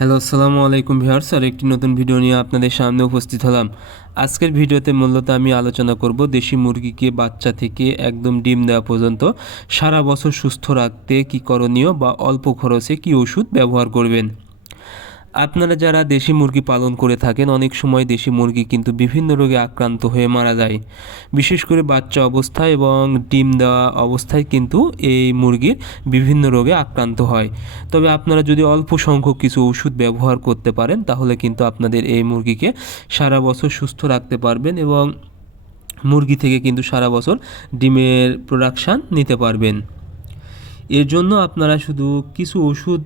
Hello, আসসালামু আলাইকুম viewers. আর একটি নতুন ভিডিও নিয়ে আপনাদের সামনে উপস্থিত হলাম। আজকের ভিডিওতে মূলত আমি আলোচনা করব দেশি মুরগিকে বাচ্চা থেকে একদম ডিম দেওয়া পর্যন্ত সারা বছর সুস্থ রাখতে কী করণীয় বা অল্প খরচে কী ওষুধ ব্যবহার করবেন। আপনারা যারা দেশি মুরগি পালন করে থাকেন, অনেক সময় দেশি মুরগি কিন্তু বিভিন্ন রোগে আক্রান্ত হয়ে মারা যায়। বিশেষ করে বাচ্চা অবস্থায় এবং ডিম দেওয়া অবস্থায় কিন্তু এই মুরগির বিভিন্ন রোগে আক্রান্ত হয়। তবে আপনারা যদি অল্প সংখ্যক কিছু ওষুধ ব্যবহার করতে পারেন, তাহলে কিন্তু আপনাদের এই মুরগিকে সারা বছর সুস্থ রাখতে পারবেন এবং মুরগি থেকে কিন্তু সারা বছর ডিমের প্রোডাকশান নিতে পারবেন। এর জন্য আপনারা শুধু কিছু ওষুধ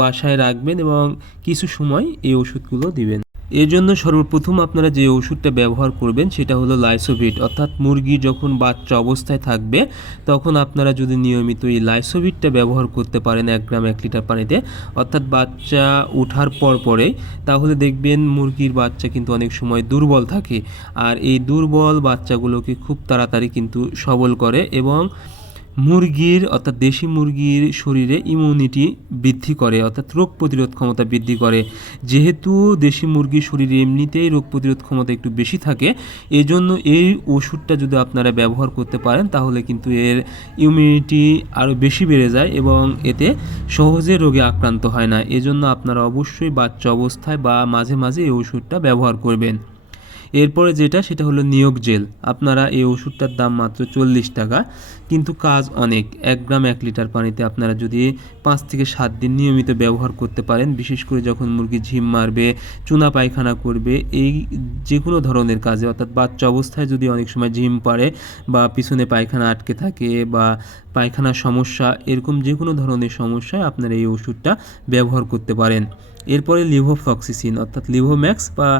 বাসায় রাখবেন এবং কিছু সময় এই ওষুধগুলো দিবেন। এর জন্য সর্বপ্রথম আপনারা যে ওষুধটা ব্যবহার করবেন সেটা হলো লাইসোভিট। অর্থাৎ মুরগি যখন বাচ্চা অবস্থায় থাকবে তখন আপনারা যদি নিয়মিত এই লাইসোভিটটা ব্যবহার করতে পারেন 1 গ্রাম 1 লিটার পানিতে, অর্থাৎ বাচ্চা ওঠার পরেই, তাহলে দেখবেন মুরগির বাচ্চা কিন্তু অনেক সময় দুর্বল থাকে। আর এই দুর্বল বাচ্চাগুলোকে খুব তাড়াতাড়ি কিন্তু সবল করে এবং মুরগির অর্থাৎ দেশি মুরগির শরীরে ইমিউনিটি বৃদ্ধি করে, অর্থাৎ রোগ প্রতিরোধ ক্ষমতা বৃদ্ধি করে। যেহেতু দেশি মুরগির শরীরে এমনিতেই রোগ প্রতিরোধ ক্ষমতা একটু বেশি থাকে, এজন্য এই ওষুধটা যদি আপনারা ব্যবহার করতে পারেন তাহলে কিন্তু এর ইমিউনিটি আরও বেশি বেড়ে যায় এবং এতে সহজে রোগে আক্রান্ত হয় না। এজন্য আপনারা অবশ্যই বাচ্চা অবস্থায় বা মাঝে মাঝে এই ওষুধটা ব্যবহার করবেন। এরপরে সেটা হলো নিয়োগ জেল। আপনারা এই ওষুধটার দাম মাত্র 40 টাকা, কিন্তু কাজ অনেক। 1 গ্রাম 1 লিটার পানিতে আপনারা যদি 5 থেকে 7 দিন নিয়মিত ব্যবহার করতে পারেন, বিশেষ করে যখন মুরগি ঝিম মারবে, চুনা পায়খানা করবে, এই যে কোনো ধরনের কাজে, অর্থাৎ বাচ্চা অবস্থায় যদি অনেক সময় ঝিম পারে বা পিছনে পায়খানা আটকে থাকে বা পায়খানার সমস্যা, এরকম যে কোনো ধরনের সমস্যায় আপনারা এই ওষুধটা ব্যবহার করতে পারেন। এরপরে লিভোফ্লক্সিসিন অর্থাৎ লিভোম্যাক্স বা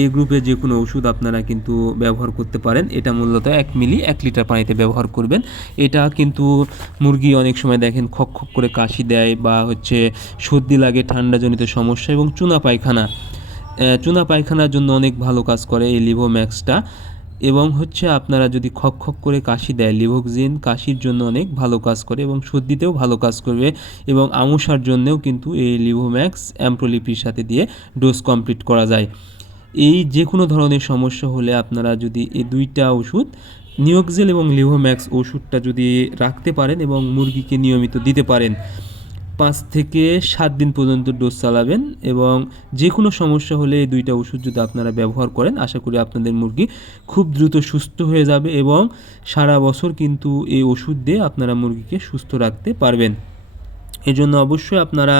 এই গ্রুপের যে কোনো ওষুধ আপনারা কিন্তু ব্যবহার করতে পারেন। এটা মূলত 1 মিলি 1 লিটার পানিতে ব্যবহার করবেন। এটা কিন্তু মুরগি অনেক সময় দেখেন খক খক করে কাশি দেয় বা সর্দি লাগে, ঠান্ডাজনিত সমস্যা এবং চুনা পায়খানার জন্য অনেক ভালো কাজ করে এই লিভোম্যাক্সটা। এবং আপনারা যদি খক খক করে কাশি দেয়, লিভোক্সিন কাশির জন্য অনেক ভালো কাজ করে এবং সর্দিতেও ভালো কাজ করবে এবং আমশার জন্যও কিন্তু এই লিভোম্যাক্স অ্যাম্প্রোলিপির সাথে দিয়ে ডোজ কমপ্লিট করা যায়। এই যে কোনো ধরনের সমস্যা হলে আপনারা যদি এই দুইটা ওষুধ, নিয়োক্সেল এবং লিভোম্যাক্স ওষুধটা যদি রাখতে পারেন এবং মুরগিকে নিয়মিত দিতে পারেন, 5 থেকে 7 দিন পর্যন্ত ডোজ চালাবেন এবং যে কোনো সমস্যা হলে এই দুইটা ওষুধ যদি আপনারা ব্যবহার করেন, আশা করি আপনাদের মুরগি খুব দ্রুত সুস্থ হয়ে যাবে এবং সারা বছর কিন্তু এই ওষুধ দিয়ে আপনারা মুরগিকে সুস্থ রাখতে পারবেন। এজন্য অবশ্যই আপনারা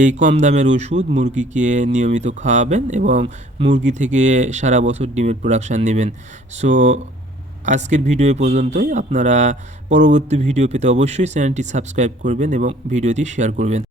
এই কম দামের ওষুধ মুরগিকে নিয়মিত খাওয়াবেন এবং মুরগি থেকে সারা বছর ডিমের প্রোডাকশান নেবেন। সো আজকের ভিডিও পর্যন্তই। আপনারা পরবর্তী ভিডিও পেতে অবশ্যই চ্যানেলটি সাবস্ক্রাইব করবেন এবং ভিডিওটি শেয়ার করবেন।